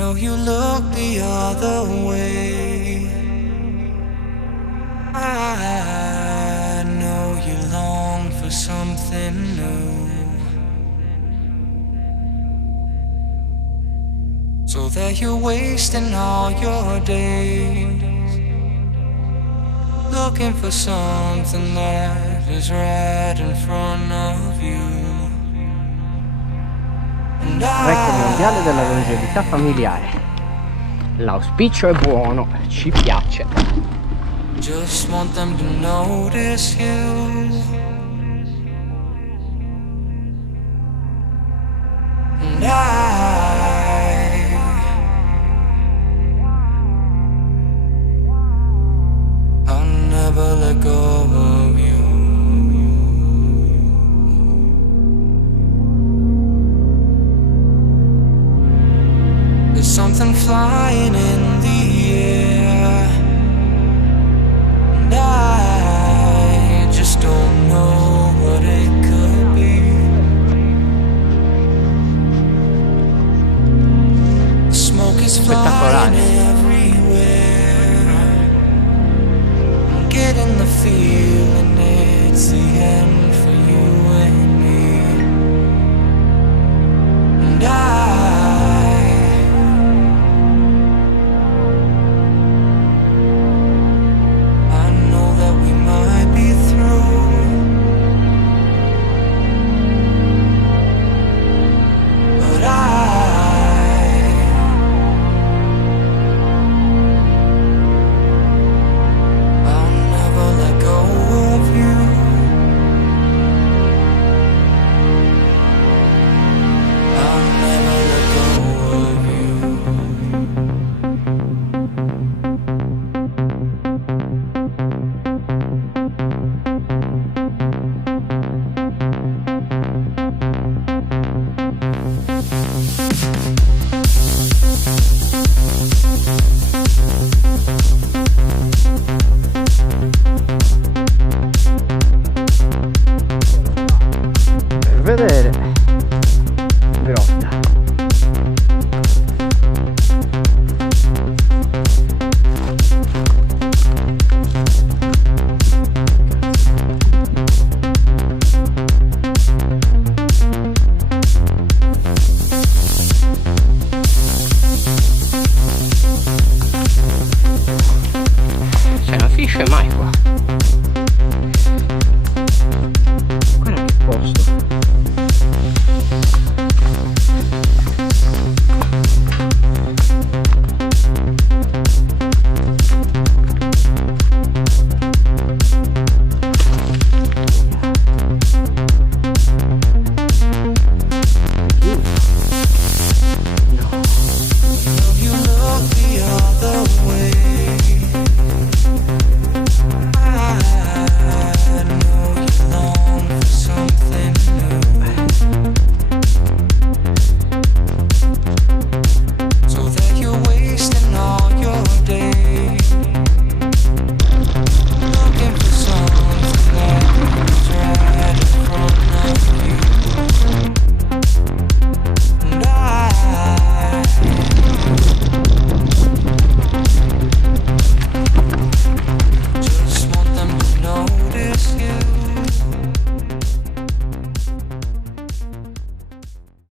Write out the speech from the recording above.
know you look the other way. I know you long for something new, so that you're wasting all your days looking for something that is right in front of you. Record mondiale della longevità familiare. L'auspicio è buono, ci piace. Just want them to notice you. And I'll never let go of you. There's something flying in the air, and I just don't know what it could be. The smoke is flying everywhere. I'm getting the feeling it's the end for you and me. And I know that we might be through, but I'll never let go of you. I'll never let go of you.